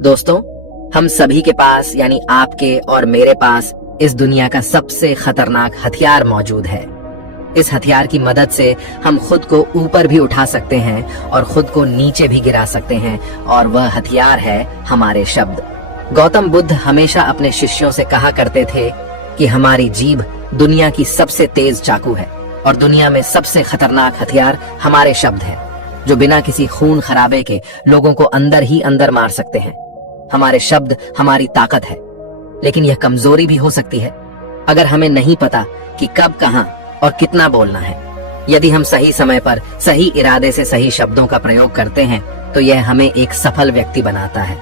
दोस्तों, हम सभी के पास यानी आपके और मेरे पास इस दुनिया का सबसे खतरनाक हथियार मौजूद है। इस हथियार की मदद से हम खुद को ऊपर भी उठा सकते हैं और खुद को नीचे भी गिरा सकते हैं, और वह हथियार है हमारे शब्द। गौतम बुद्ध हमेशा अपने शिष्यों से कहा करते थे कि हमारी जीभ दुनिया की सबसे तेज चाकू है और दुनिया में सबसे खतरनाक हथियार हमारे शब्द हैं, जो बिना किसी खून खराबे के लोगों को अंदर ही अंदर मार सकते हैं। हमारे शब्द हमारी ताकत है, लेकिन यह कमजोरी भी हो सकती है अगर हमें नहीं पता कि कब, कहां और कितना बोलना है। यदि हम सही समय पर सही इरादे से सही शब्दों का प्रयोग करते हैं तो यह हमें एक सफल व्यक्ति बनाता है,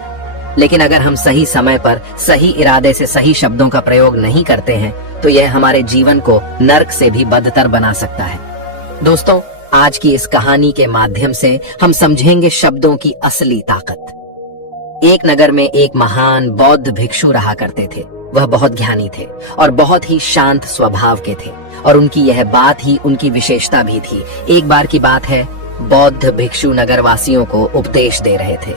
लेकिन अगर हम सही समय पर सही इरादे से सही शब्दों का प्रयोग नहीं करते हैं तो यह हमारे जीवन को नर्क से भी बदतर बना सकता है। दोस्तों, आज की इस कहानी के माध्यम से हम समझेंगे शब्दों की असली ताकत। एक नगर में एक महान बौद्ध भिक्षु रहा करते थे। वह बहुत ज्ञानी थे और बहुत ही शांत स्वभाव के थे, और उनकी यह बात ही उनकी विशेषता भी थी। एक बार की बात है, बौद्ध भिक्षु नगरवासियों को उपदेश दे रहे थे।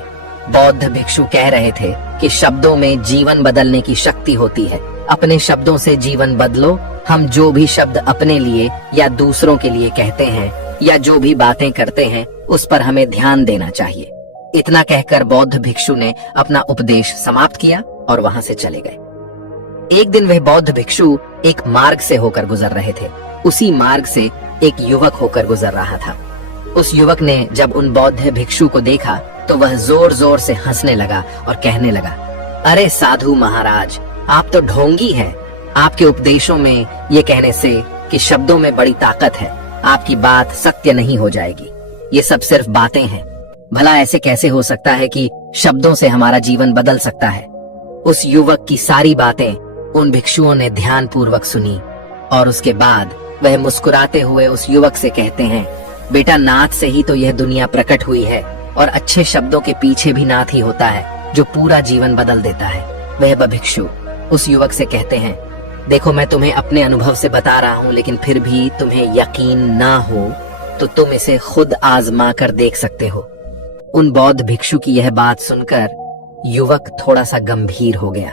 बौद्ध भिक्षु कह रहे थे कि शब्दों में जीवन बदलने की शक्ति होती है। अपने शब्दों से जीवन बदलो। हम जो भी शब्द अपने लिए या दूसरों के लिए कहते हैं या जो भी बातें करते हैं उस पर हमें ध्यान देना चाहिए। इतना कहकर बौद्ध भिक्षु ने अपना उपदेश समाप्त किया और वहां से चले गए। एक दिन वह बौद्ध भिक्षु एक मार्ग से होकर गुजर रहे थे। उसी मार्ग से एक युवक होकर गुजर रहा था। उस युवक ने जब उन बौद्ध भिक्षु को देखा तो वह जोर जोर से हंसने लगा और कहने लगा, अरे साधु महाराज, आप तो ढोंगी हैं। आपके उपदेशों में ये कहने से कि शब्दों में बड़ी ताकत है, आपकी बात सत्य नहीं हो जाएगी। ये सब सिर्फ बातें हैं। भला ऐसे कैसे हो सकता है कि शब्दों से हमारा जीवन बदल सकता है? उस युवक की सारी बातें उन भिक्षुओं ने ध्यान पूर्वक सुनी, और उसके बाद वह मुस्कुराते हुए उस युवक से कहते हैं, बेटा, नाथ से ही तो यह दुनिया प्रकट हुई है, और अच्छे शब्दों के पीछे भी नाथ ही होता है जो पूरा जीवन बदल देता है। वह भिक्षु उस युवक से कहते हैं, देखो, मैं तुम्हें अपने अनुभव से बता रहा हूँ, लेकिन फिर भी तुम्हें यकीन ना हो तो तुम इसे खुद आजमा कर देख सकते हो। उन बौद्ध भिक्षु की यह बात सुनकर युवक थोड़ा सा गंभीर हो गया।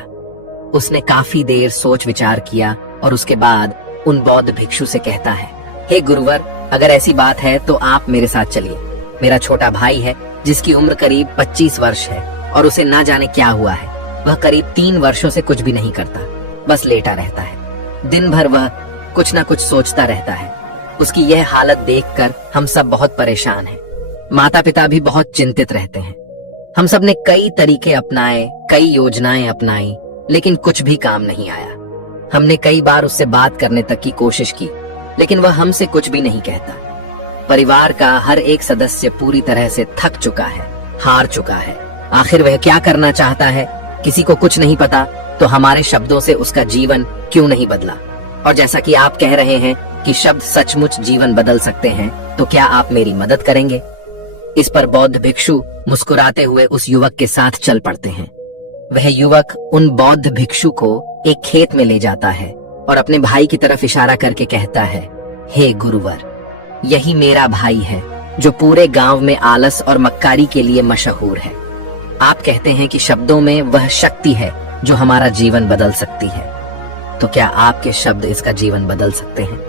उसने काफी देर सोच विचार किया और उसके बाद उन बौद्ध भिक्षु से कहता है, हे गुरुवर, अगर ऐसी बात है तो आप मेरे साथ चलिए। मेरा छोटा भाई है जिसकी उम्र करीब 25 वर्ष है और उसे ना जाने क्या हुआ है। वह करीब 3 वर्षों से कुछ भी नहीं करता, बस लेटा रहता है। दिन भर वह कुछ ना कुछ सोचता रहता है। उसकी यह हालत देखकर हम सब बहुत परेशान हैं। माता पिता भी बहुत चिंतित रहते हैं। हम सब ने कई तरीके अपनाए, कई योजनाएं अपनाई, लेकिन कुछ भी काम नहीं आया। हमने कई बार उससे बात करने तक की कोशिश की, लेकिन वह हमसे कुछ भी नहीं कहता। परिवार का हर एक सदस्य पूरी तरह से थक चुका है, हार चुका है। आखिर वह क्या करना चाहता है? किसी को कुछ नहीं पता, तो हमारे शब्दों से उसका जीवन क्यों नहीं बदला? और जैसा कि आप कह रहे हैं कि शब्द सचमुच जीवन बदल सकते हैं, तो क्या आप मेरी मदद करेंगे? इस पर बौद्ध भिक्षु मुस्कुराते हुए उस युवक के साथ चल पड़ते हैं। वह युवक उन बौद्ध भिक्षु को एक खेत में ले जाता है और अपने भाई की तरफ इशारा करके कहता है, हे गुरुवर, यही मेरा भाई है जो पूरे गांव में आलस और मक्कारी के लिए मशहूर है। आप कहते हैं कि शब्दों में वह शक्ति है जो हमारा जीवन बदल सकती है, तो क्या आपके शब्द इसका जीवन बदल सकते हैं?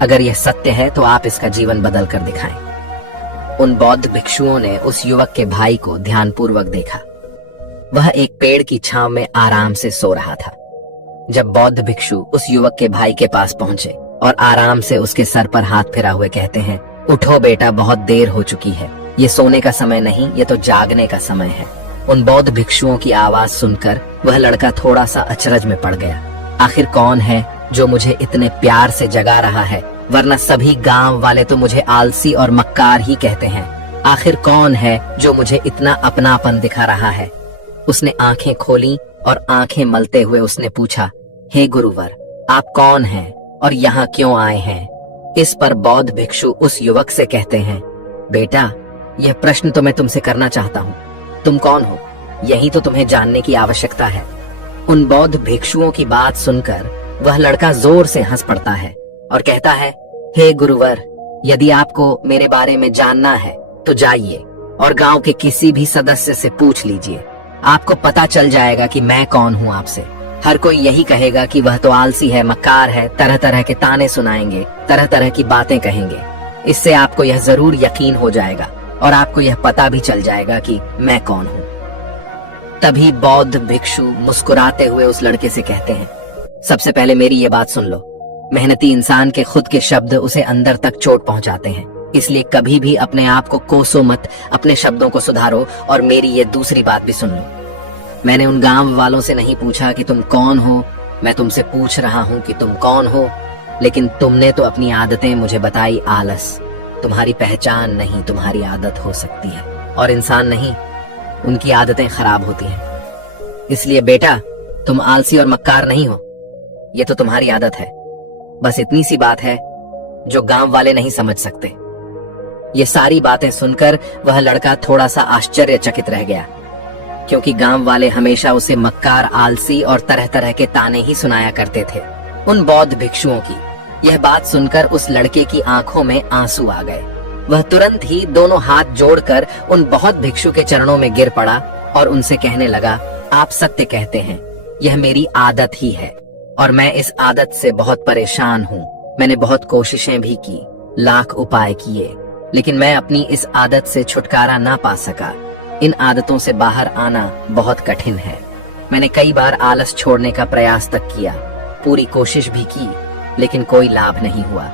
अगर यह सत्य है तो आप इसका जीवन बदल कर दिखाएं। उन बौद्ध भिक्षुओं ने उस युवक के भाई को ध्यानपूर्वक देखा। वह एक पेड़ की छांव में आराम से सो रहा था। जब बौद्ध भिक्षु उस युवक के भाई के पास पहुंचे और आराम से उसके सर पर हाथ फिरा हुए कहते हैं, उठो बेटा, बहुत देर हो चुकी है। ये सोने का समय नहीं, ये तो जागने का समय है। उन बौद्ध भिक्षुओं की आवाज सुनकर वह लड़का थोड़ा सा अचरज में पड़ गया। आखिर कौन है जो मुझे इतने प्यार से जगा रहा है, वरना सभी गांव वाले तो मुझे आलसी और मक्कार ही कहते हैं। आखिर कौन है जो मुझे इतना अपनापन दिखा रहा है? उसने आंखें खोली और आंखें मलते हुए उसने पूछा, हे गुरुवर, आप कौन हैं और यहाँ क्यों आए हैं? इस पर बौद्ध भिक्षु उस युवक से कहते हैं, बेटा, यह प्रश्न तो मैं तुमसे करना चाहता हूँ। तुम कौन हो, यही तो तुम्हें जानने की आवश्यकता है। उन बौद्ध भिक्षुओं की बात सुनकर वह लड़का जोर से हंस पड़ता है और कहता है, हे गुरुवर, यदि आपको मेरे बारे में जानना है तो जाइए और गांव के किसी भी सदस्य से पूछ लीजिए। आपको पता चल जाएगा कि मैं कौन हूँ आपसे। हर कोई यही कहेगा कि वह तो आलसी है, मक्कार है, तरह तरह के ताने सुनाएंगे, तरह तरह की बातें कहेंगे। इससे आपको यह जरूर यकीन हो जाएगा और आपको यह पता भी चल जाएगा कि मैं कौन हूँ। तभी बौद्ध भिक्षु मुस्कुराते हुए उस लड़के से कहते हैं, सबसे पहले मेरी ये बात सुन लो। मेहनती इंसान के खुद के शब्द उसे अंदर तक चोट पहुंचाते हैं, इसलिए कभी भी अपने आप को कोसो मत, अपने शब्दों को सुधारो। और मेरी ये दूसरी बात भी सुन लो। मैंने उन गांव वालों से नहीं पूछा कि तुम कौन हो, मैं तुमसे पूछ रहा हूँ कि तुम कौन हो। लेकिन तुमने तो अपनी आदतें मुझे बताई आलस। तुम्हारी पहचान नहीं, तुम्हारी आदत हो सकती है, और इंसान नहीं, उनकी आदतें खराब होती हैं। इसलिए बेटा, तुम आलसी और मक्कार नहीं हो, ये तो तुम्हारी आदत है। बस इतनी सी बात है जो गांव वाले नहीं समझ सकते। ये सारी बातें सुनकर वह लड़का थोड़ा सा आश्चर्यचकित रह गया, क्योंकि गांव वाले हमेशा उसे मक्कार, आलसी और तरह तरह के ताने ही सुनाया करते थे। उन बौद्ध भिक्षुओं की यह बात सुनकर उस लड़के की आंखों में आंसू आ गए। वह तुरंत ही दोनों हाथ जोड़कर उन बौद्ध भिक्षु के चरणों में गिर पड़ा और उनसे कहने लगा, आप सत्य कहते हैं, यह मेरी आदत ही है और मैं इस आदत से बहुत परेशान हूँ। मैंने बहुत कोशिशें भी की, लाख उपाय किए, लेकिन मैं अपनी इस आदत से छुटकारा ना पा सका। इन आदतों से बाहर आना बहुत कठिन है। मैंने कई बार आलस छोड़ने का प्रयास तक किया, पूरी कोशिश भी की, लेकिन कोई लाभ नहीं हुआ।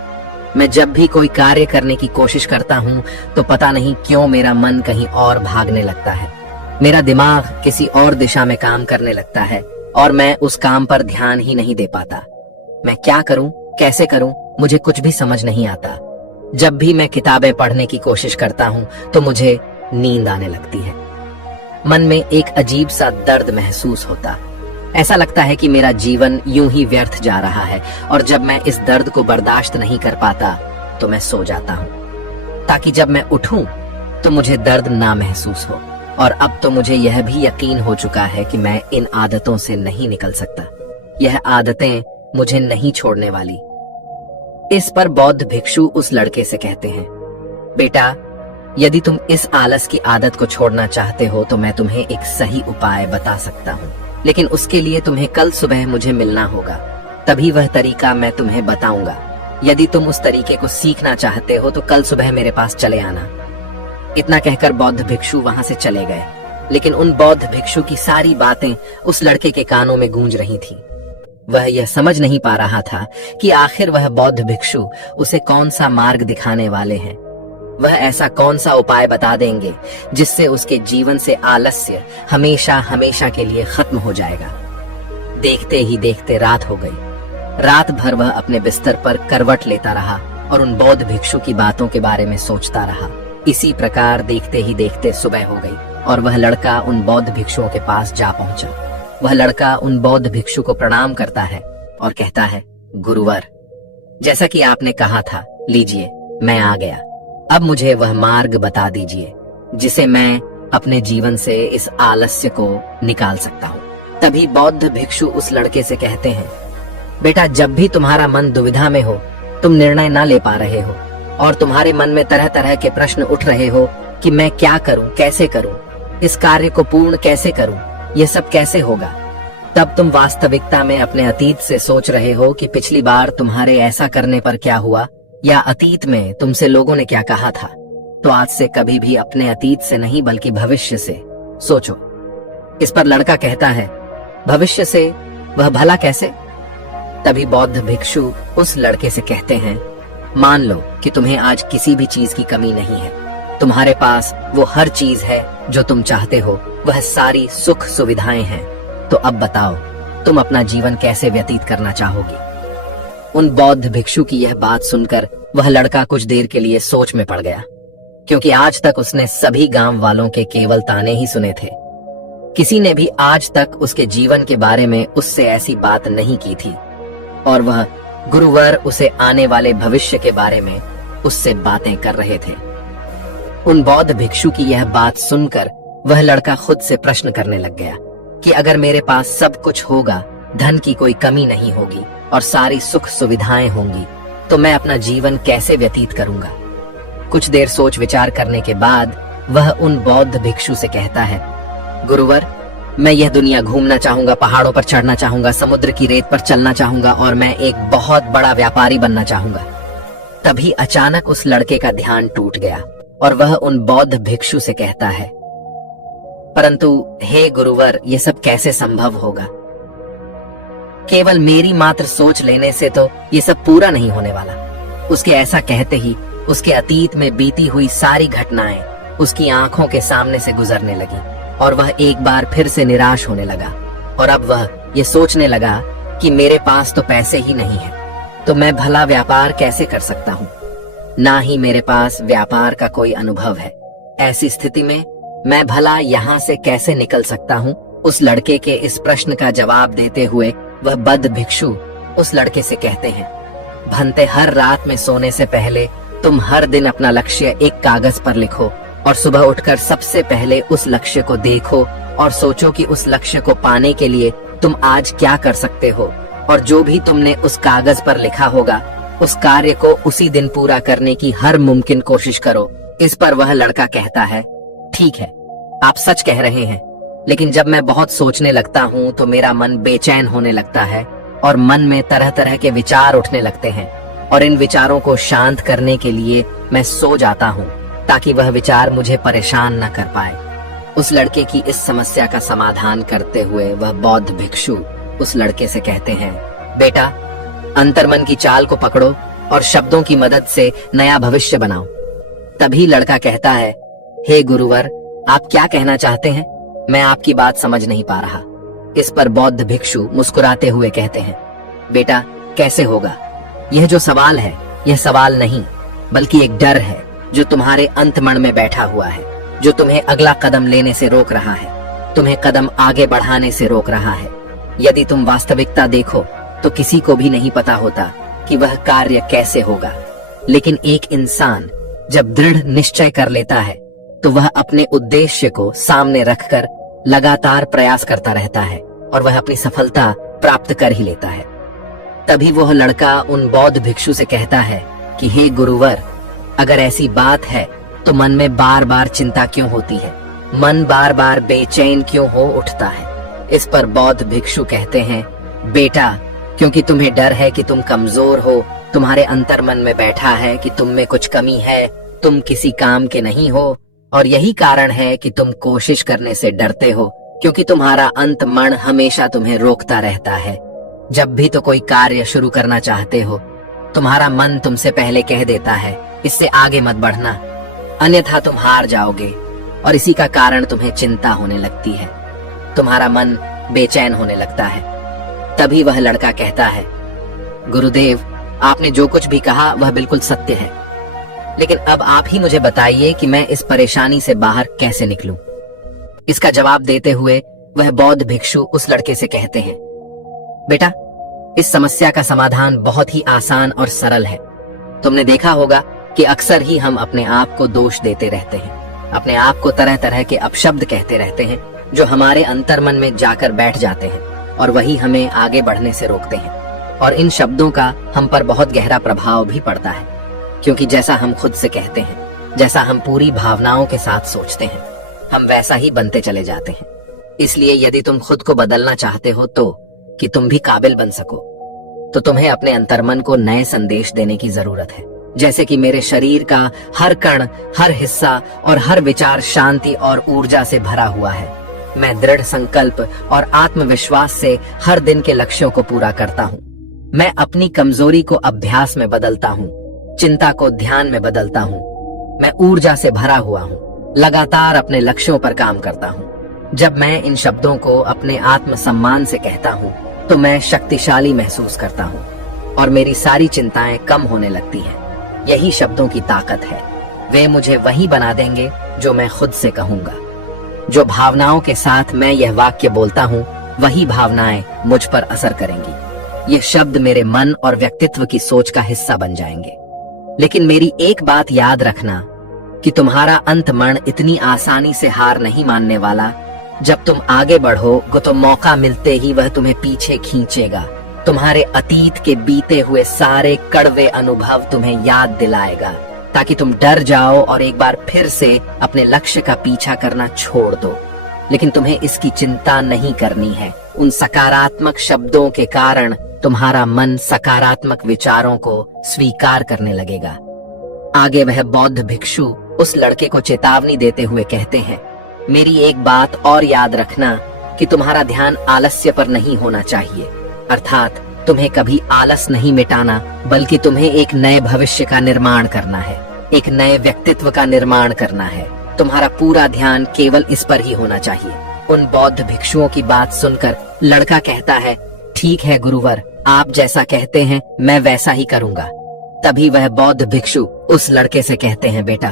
मैं जब भी कोई कार्य करने की कोशिश करता हूँ तो पता नहीं क्यों मेरा मन कहीं और भागने लगता है। मेरा दिमाग किसी और दिशा में काम करने लगता है और मैं उस काम पर ध्यान ही नहीं दे पाता। मैं क्या करूं, कैसे करूं, मुझे कुछ भी समझ नहीं आता। जब भी मैं किताबें पढ़ने की कोशिश करता हूं तो मुझे नींद आने लगती है। मन में एक अजीब सा दर्द महसूस होता। ऐसा लगता है कि मेरा जीवन यूं ही व्यर्थ जा रहा है, और जब मैं इस दर्द को बर्दाश्त नहीं कर पाता तो मैं सो जाता हूं, ताकि जब मैं उठूं तो मुझे दर्द ना महसूस हो। और अब तो मुझे यह भी यकीन हो चुका है कि मैं इन आदतों से नहीं निकल सकता। यह आदतें मुझे नहीं छोड़ने वाली। इस पर बौद्ध भिक्षु उस लड़के से कहते हैं, बेटा, यदि तुम इस आलस की आदत को छोड़ना चाहते हो तो मैं तुम्हें एक सही उपाय बता सकता हूँ, लेकिन उसके लिए तुम्हें कल सुबह मुझे मिलना होगा, तभी वह तरीका मैं तुम्हें बताऊंगा। यदि तुम उस तरीके को सीखना चाहते हो तो कल सुबह मेरे पास चले आना। इतना कहकर बौद्ध भिक्षु वहां से चले गए, लेकिन उन बौद्ध भिक्षु की सारी बातें उस लड़के के कानों में गूंज रही थीं। वह यह समझ नहीं पा रहा था कि आखिर वह बौद्ध भिक्षु उसे कौन सा मार्ग दिखाने वाले हैं। वह ऐसा कौन सा उपाय बता देंगे जिससे उसके जीवन से आलस्य हमेशा हमेशा के लिए खत्म हो जाएगा। देखते ही देखते रात हो गई। रात भर वह अपने बिस्तर पर करवट लेता रहा और उन बौद्ध भिक्षु की बातों के बारे में सोचता रहा। इसी प्रकार देखते ही देखते सुबह हो गई और वह लड़का उन बौद्ध भिक्षुओं के पास जा पहुंचा। वह लड़का उन बौद्ध भिक्षु को प्रणाम करता है और कहता है, गुरुवर, जैसा कि आपने कहा था, लीजिए, मैं आ गया। अब मुझे वह मार्ग बता दीजिए जिसे मैं अपने जीवन से इस आलस्य को निकाल सकता हूँ। तभी बौद्ध भिक्षु उस लड़के से कहते हैं, बेटा, जब भी तुम्हारा मन दुविधा में हो, तुम निर्णय ना ले पा रहे हो और तुम्हारे मन में तरह तरह के प्रश्न उठ रहे हो कि मैं क्या करूं, कैसे करूं, इस कार्य को पूर्ण कैसे करूं, यह सब कैसे होगा, तब तुम वास्तविकता में अपने अतीत से सोच रहे हो कि पिछली बार तुम्हारे ऐसा करने पर क्या हुआ, या अतीत में तुमसे लोगों ने क्या कहा था। तो आज से कभी भी अपने अतीत से नहीं बल्कि भविष्य से सोचो। इस पर लड़का कहता है, भविष्य से, वह भला कैसे? तभी बौद्ध भिक्षु उस लड़के से कहते हैं, मान लो कि तुम्हें आज किसी भी चीज की कमी नहीं है, तुम्हारे पास वो हर चीज है जो तुम चाहते हो, वह सारी सुख सुविधाएं हैं। तो अब बताओ, तुम अपना जीवन कैसे व्यतीत करना चाहोगे? उन बौद्ध भिक्षु की यह बात सुनकर वह लड़का कुछ देर के लिए सोच में पड़ गया, क्योंकि आज तक उसने सभी गांव वालों के केवल ताने ही सुने थे। किसी ने भी आज तक उसके जीवन के बारे में उससे ऐसी बात नहीं की थी, और वह गुरुवर उसे आने वाले भविष्य के बारे में उससे बातें कर रहे थे। उन बौद्ध भिक्षु की यह बात सुनकर वह लड़का खुद से प्रश्न करने लग गया कि अगर मेरे पास सब कुछ होगा, धन की कोई कमी नहीं होगी और सारी सुख सुविधाएं होंगी, तो मैं अपना जीवन कैसे व्यतीत करूंगा? कुछ देर सोच विचार करने के बाद वह उन बौद्ध भिक्षु से कहता है, गुरुवर, मैं यह दुनिया घूमना चाहूंगा, पहाड़ों पर चढ़ना चाहूंगा, समुद्र की रेत पर चलना चाहूंगा और मैं एक बहुत बड़ा व्यापारी बनना चाहूंगा। तभी अचानक उस लड़के का ध्यान टूट गया और वह उन बौद्ध भिक्षु से कहता है, परंतु हे गुरुवर, ये सब कैसे संभव होगा? केवल मेरी मात्र सोच लेने से तो ये सब पूरा नहीं होने वाला। उसके ऐसा कहते ही उसके अतीत में बीती हुई सारी घटनाएं उसकी आंखों के सामने से गुजरने लगी और वह एक बार फिर से निराश होने लगा। और अब वह ये सोचने लगा कि मेरे पास तो पैसे ही नहीं है, तो मैं भला व्यापार कैसे कर सकता हूँ? ना ही मेरे पास व्यापार का कोई अनुभव है। ऐसी स्थिति में मैं भला यहाँ से कैसे निकल सकता हूँ? उस लड़के के इस प्रश्न का जवाब देते हुए वह बद्ध भिक्षु उस लड़के से कहते हैं, भंते, हर रात में सोने से पहले तुम हर दिन अपना लक्ष्य एक कागज पर लिखो और सुबह उठकर सबसे पहले उस लक्ष्य को देखो और सोचो कि उस लक्ष्य को पाने के लिए तुम आज क्या कर सकते हो, और जो भी तुमने उस कागज पर लिखा होगा उस कार्य को उसी दिन पूरा करने की हर मुमकिन कोशिश करो। इस पर वह लड़का कहता है, ठीक है, आप सच कह रहे हैं, लेकिन जब मैं बहुत सोचने लगता हूँ तो मेरा मन बेचैन होने लगता है और मन में तरह तरह के विचार उठने लगते हैं और इन विचारों को शांत करने के लिए मैं सो जाता हूँ ताकि वह विचार मुझे परेशान न कर पाए। उस लड़के की इस समस्या का समाधान करते हुए वह बौद्ध भिक्षु उस लड़के से कहते हैं, बेटा, अंतर्मन की चाल को पकड़ो और शब्दों की मदद से नया भविष्य बनाओ। तभी लड़का कहता है, हे गुरुवर, आप क्या कहना चाहते हैं? मैं आपकी बात समझ नहीं पा रहा। इस पर बौद्ध भिक्षु मुस्कुराते हुए कहते हैं, बेटा, कैसे होगा? यह जो सवाल है, यह सवाल नहीं बल्कि एक डर है जो तुम्हारे अंतमन में बैठा हुआ है, जो तुम्हें अगला कदम लेने से रोक रहा है, तुम्हें कदम आगे बढ़ाने से रोक रहा है। यदि तुम वास्तविकता देखो तो किसी को भी नहीं पता होता कि वह कार्य कैसे होगा, लेकिन एक इंसान जब दृढ़ निश्चय कर लेता है तो वह अपने उद्देश्य को सामने रखकर लगातार प्रयास करता रहता है और वह अपनी सफलता प्राप्त कर ही लेता है। तभी वह लड़का उन बौद्ध भिक्षु से कहता है कि हे गुरुवर, अगर ऐसी बात है तो मन में बार बार चिंता क्यों होती है? मन बार बार बेचैन क्यों हो उठता है? इस पर बौद्ध भिक्षु कहते हैं, बेटा, क्योंकि तुम्हें डर है कि तुम कमजोर हो, तुम्हारे अंतर्मन में बैठा है कि तुम में कुछ कमी है, तुम किसी काम के नहीं हो, और यही कारण है कि तुम कोशिश करने से डरते हो, क्योंकि तुम्हारा अंत मन हमेशा तुम्हें रोकता रहता है। जब भी तो कोई कार्य शुरू करना चाहते हो, तुम्हारा मन तुमसे पहले कह देता है, इससे आगे मत बढ़ना, अन्यथा तुम हार जाओगे, और इसी का कारण तुम्हें चिंता होने लगती है, तुम्हारा मन बेचैन होने लगता है। तभी वह लड़का कहता है, गुरुदेव, आपने जो कुछ भी कहा वह बिल्कुल सत्य है, लेकिन अब आप ही मुझे बताइए कि मैं इस परेशानी से बाहर कैसे निकलूं। इसका जवाब देते हुए वह बौद्ध भिक्षु उस लड़के से कहते हैं, बेटा, इस समस्या का समाधान बहुत ही आसान और सरल है। तुमने देखा होगा कि अक्सर ही हम अपने आप को दोष देते रहते हैं, अपने आप को तरह तरह के अपशब्द कहते रहते हैं जो हमारे अंतर्मन में जाकर बैठ जाते हैं और वही हमें आगे बढ़ने से रोकते हैं। और इन शब्दों का हम पर बहुत गहरा प्रभाव भी पड़ता है, क्योंकि जैसा हम खुद से कहते हैं, जैसा हम पूरी भावनाओं के साथ सोचते हैं, हम वैसा ही बनते चले जाते हैं। इसलिए यदि तुम खुद को बदलना चाहते हो तो कि तुम भी काबिल बन सको, तो तुम्हें अपने अंतर्मन को नए संदेश देने की जरूरत है। जैसे कि मेरे शरीर का हर कण, हर हिस्सा और हर विचार शांति और ऊर्जा से भरा हुआ है। मैं दृढ़ संकल्प और आत्मविश्वास से हर दिन के लक्ष्यों को पूरा करता हूँ। मैं अपनी कमजोरी को अभ्यास में बदलता हूँ, चिंता को ध्यान में बदलता हूँ। मैं ऊर्जा से भरा हुआ हूँ, लगातार अपने लक्ष्यों पर काम करता हूँ। जब मैं इन शब्दों को अपने आत्मसम्मान से कहता हूँ तो मैं शक्तिशाली महसूस करता हूँ और मेरी सारी चिंताएं कम होने लगती हैं। यही शब्दों की ताकत है, वे मुझे वही बना देंगे जो मैं खुद से कहूँगा। जो भावनाओं के साथ मैं यह वाक्य बोलता हूँ, वही भावनाएं मुझ पर असर करेंगी। ये शब्द मेरे मन और व्यक्तित्व की सोच का हिस्सा बन जाएंगे। लेकिन मेरी एक बात याद रखना कि तुम्हारा अंतमन इतनी आसानी से हार नहीं मानने वाला। जब तुम आगे बढ़ोगे तो मौका मिलते ही वह तुम्हें पीछे खींचेगा। तुम्हारे अतीत के बीते हुए सारे कड़वे अनुभव तुम्हें याद दिलाएगा, ताकि तुम डर जाओ और एक बार फिर से अपने लक्ष्य का पीछा करना छोड़ दो। लेकिन तुम्हें इसकी चिंता नहीं करनी है। उन सकारात्मक शब्दों के कारण तुम्हारा मन सकारात्मक विचारों को स्वीकार करने लगेगा। आगे वह बौद्ध भिक्षु उस लड़के को चेतावनी देते हुए कहते हैं, मेरी एक बात और याद रखना कि तुम्हारा ध्यान आलस्य पर नहीं होना चाहिए, अर्थात तुम्हें कभी आलस नहीं मिटाना, बल्कि तुम्हें एक नए भविष्य का निर्माण करना है, एक नए व्यक्तित्व का निर्माण करना है। तुम्हारा पूरा ध्यान केवल इस पर ही होना चाहिए। उन बौद्ध भिक्षुओं की बात सुनकर लड़का कहता है, ठीक है गुरुवर, आप जैसा कहते हैं मैं वैसा ही करूंगा। तभी वह बौद्ध भिक्षु उस लड़के से कहते हैं, बेटा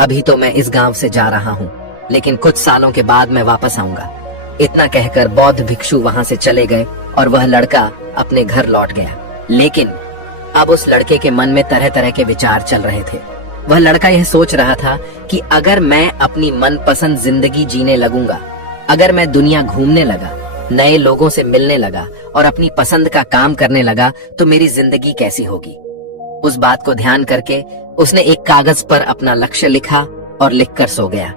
अभी तो मैं इस गांव से जा रहा हूँ, लेकिन कुछ सालों के बाद मैं वापस आऊंगा। इतना कहकर बौद्ध भिक्षु वहां से चले गए और वह लड़का अपने घर लौट गया। लेकिन अब उस लड़के के मन में तरह तरह के विचार चल रहे थे। वह लड़का यह सोच रहा था कि अगर मैं अपनी मनपसंद जिंदगी जीने लगूंगा, अगर मैं दुनिया घूमने लगा, नए लोगों से मिलने लगा और अपनी पसंद का काम करने लगा, तो मेरी जिंदगी कैसी होगी। उस बात को ध्यान करके उसने एक कागज पर अपना लक्ष्य लिखा और लिखकर सो गया।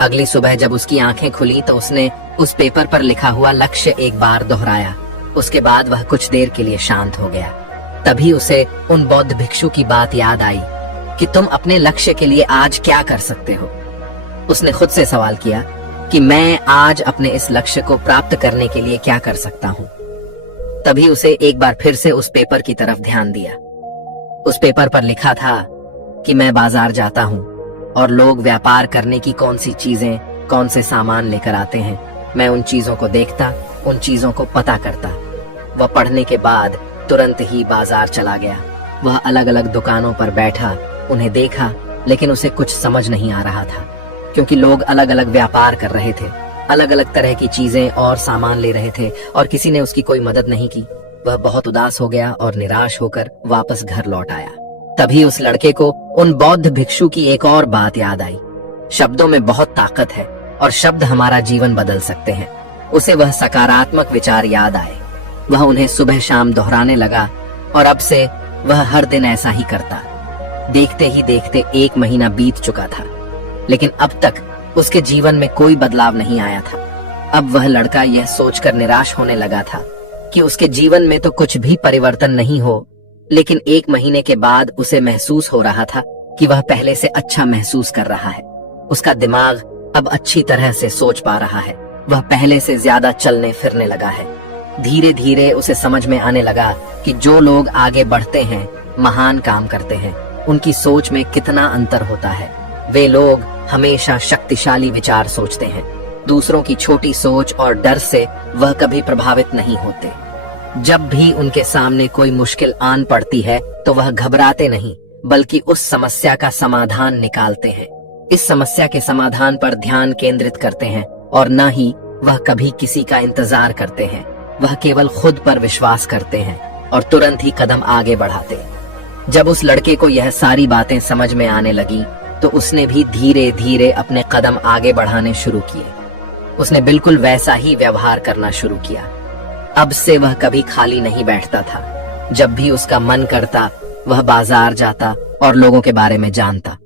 अगली सुबह जब उसकी आंखें खुली तो उसने उस पेपर पर लिखा हुआ लक्ष्य एक बार दोहराया। उसके बाद वह कुछ देर के लिए शांत हो गया। तभी उसे उन बौद्ध भिक्षु की बात याद आई कि तुम अपने लक्ष्य के लिए आज क्या कर सकते हो। उसने खुद से सवाल किया कि मैं आज अपने इस लक्ष्य को प्राप्त करने के लिए क्या कर सकता हूँ। तभी उसे एक बार फिर से उस पेपर की तरफ ध्यान दिया। उस पेपर पर लिखा था कि मैं बाजार जाता हूँ और लोग व्यापार करने की कौन सी चीजें, कौन से सामान लेकर आते हैं, मैं उन चीजों को देखता, उन चीजों को पता करता। वह पढ़ने के बाद तुरंत ही बाजार चला गया। वह अलग अलग दुकानों पर बैठा, उन्हें देखा, लेकिन उसे कुछ समझ नहीं आ रहा था, क्योंकि लोग अलग अलग व्यापार कर रहे थे, अलग अलग तरह की चीजें और सामान ले रहे थे और किसी ने उसकी कोई मदद नहीं की। वह बहुत उदास हो गया और निराश होकर वापस घर लौट आया। तभी उस लड़के को उन बौद्ध भिक्षु की एक और बात याद आई। शब्दों में बहुत ताकत है और शब्द हमारा जीवन बदल सकते हैं। उसे वह सकारात्मक विचार याद आए। वह उन्हें सुबह शाम दोहराने लगा और अब से वह हर दिन ऐसा ही करता। देखते ही देखते 1 महीना बीत चुका था, लेकिन अब तक उसके जीवन में कोई बदलाव नहीं आया था। अब वह लड़का यह सोचकर निराश होने लगा था कि उसके जीवन में तो कुछ भी परिवर्तन नहीं हो, लेकिन 1 महीने के बाद उसे महसूस हो रहा था कि वह पहले से अच्छा महसूस कर रहा है। उसका दिमाग अब अच्छी तरह से सोच पा रहा है। वह पहले से ज्यादा चलने फिरने लगा है। धीरे धीरे उसे समझ में आने लगा कि जो लोग आगे बढ़ते हैं, महान काम करते हैं, उनकी सोच में कितना अंतर होता है। वे लोग हमेशा शक्तिशाली विचार सोचते हैं। दूसरों की छोटी सोच और डर से वह कभी प्रभावित नहीं होते। जब भी उनके सामने कोई मुश्किल आन पड़ती है तो वह घबराते नहीं, बल्कि उस समस्या का समाधान निकालते हैं। इस समस्या के समाधान पर ध्यान केंद्रित करते हैं और न ही वह कभी किसी का इंतजार करते हैं। वह केवल खुद पर विश्वास करते हैं और तुरंत ही कदम आगे बढ़ाते। जब उस लड़के को यह सारी बातें समझ में आने लगी तो उसने भी धीरे धीरे अपने कदम आगे बढ़ाने शुरू किए। उसने बिल्कुल वैसा ही व्यवहार करना शुरू किया। अब से वह कभी खाली नहीं बैठता था। जब भी उसका मन करता वह बाजार जाता और लोगों के बारे में जानता,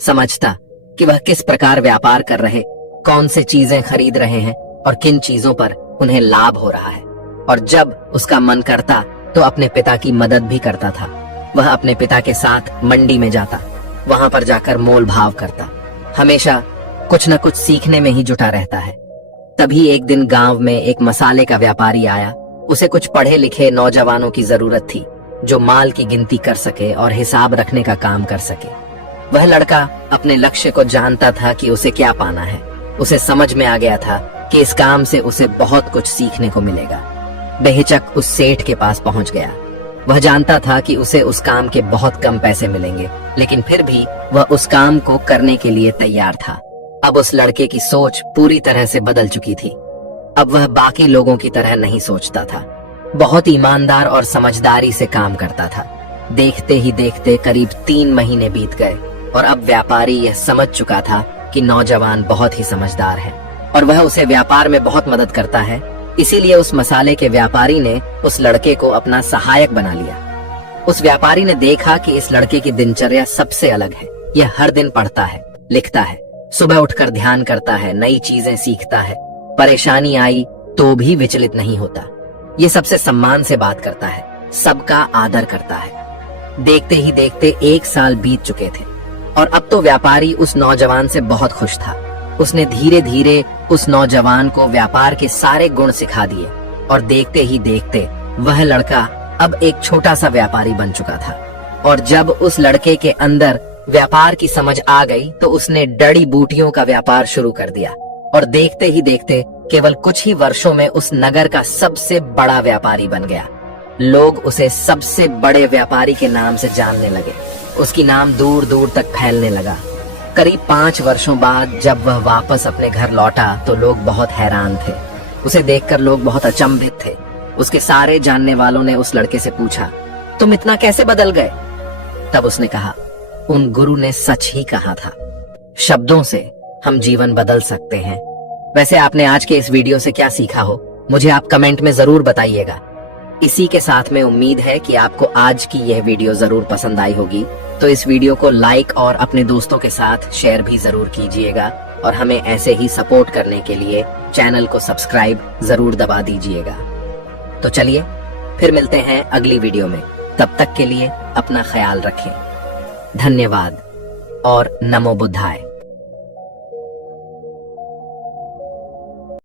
समझता कि वह किस प्रकार व्यापार कर रहे, कौन से चीजें खरीद रहे हैं और किन चीजों पर उन्हें लाभ हो रहा है। और जब उसका मन करता तो अपने पिता की मदद भी करता था। वह अपने पिता के साथ मंडी में जाता, वहां पर जाकर मोल भाव करता, हमेशा कुछ न कुछ सीखने में ही जुटा रहता है। तभी एक दिन गांव में एक मसाले का व्यापारी आया। उसे कुछ पढ़े लिखे नौजवानों की जरूरत थी जो माल की गिनती कर सके और हिसाब रखने का काम कर सके। वह लड़का अपने लक्ष्य को जानता था कि उसे क्या पाना है। उसे समझ में आ गया था कि इस काम से उसे बहुत कुछ सीखने को मिलेगा। बेहिचक उस सेठ के पास पहुंच गया। वह जानता था कि उसे उस काम के बहुत कम पैसे मिलेंगे, लेकिन फिर भी वह उस काम को करने के लिए तैयार था। अब उस लड़के की सोच पूरी तरह से बदल चुकी थी। अब वह बाकी लोगों की तरह नहीं सोचता था। बहुत ईमानदार और समझदारी से काम करता था। देखते ही देखते करीब 3 महीने बीत गए और अब व्यापारी यह समझ चुका था कि नौजवान बहुत ही समझदार है और वह उसे व्यापार में बहुत मदद करता है। इसीलिए उस मसाले के व्यापारी ने उस लड़के को अपना सहायक बना लिया। उस व्यापारी ने देखा कि इस लड़के की दिनचर्या सबसे अलग है। यह हर दिन पढ़ता है, लिखता है, सुबह उठकर ध्यान करता है, नई चीजें सीखता है परेशानी आई तो भी विचलित नहीं होता। ये सबसे सम्मान से बात करता है, सबका आदर करता है। देखते ही देखते 1 साल बीत चुके थे और अब तो व्यापारी उस नौजवान से बहुत खुश था। उसने धीरे धीरे उस नौजवान को व्यापार के सारे गुण सिखा दिए और देखते ही देखते वह लड़का अब एक छोटा सा व्यापारी बन चुका था। और जब उस लड़के के अंदर व्यापार की समझ आ गई तो उसने जड़ी बूटियों का व्यापार शुरू कर दिया और देखते ही देखते केवल कुछ ही वर्षों में उस नगर का सबसे बड़ा व्यापारी बन गया। लोग उसे सबसे बड़े व्यापारी के नाम से जानने लगे। उसकी नाम दूर दूर तक फैलने लगा। करीब 5 वर्षों बाद जब वह वापस अपने घर लौटा तो लोग बहुत हैरान थे। उसे देखकर लोग बहुत अचंभित थे। उसके सारे जानने वालों ने उस लड़के से पूछा, तुम इतना कैसे बदल गए? तब उसने कहा, उन गुरु ने सच ही कहा था, शब्दों से हम जीवन बदल सकते हैं। वैसे आपने आज के इस वीडियो से क्या सीखा हो, मुझे आप कमेंट में जरूर बताइएगा। इसी के साथ में उम्मीद है कि आपको आज की यह वीडियो जरूर पसंद आई होगी, तो इस वीडियो को लाइक और अपने दोस्तों के साथ शेयर भी जरूर कीजिएगा और हमें ऐसे ही सपोर्ट करने के लिए चैनल को सब्सक्राइब जरूर दबा दीजिएगा। तो चलिए फिर मिलते हैं अगली वीडियो में। तब तक के लिए अपना ख्याल रखें। धन्यवाद और नमो बुद्धाय।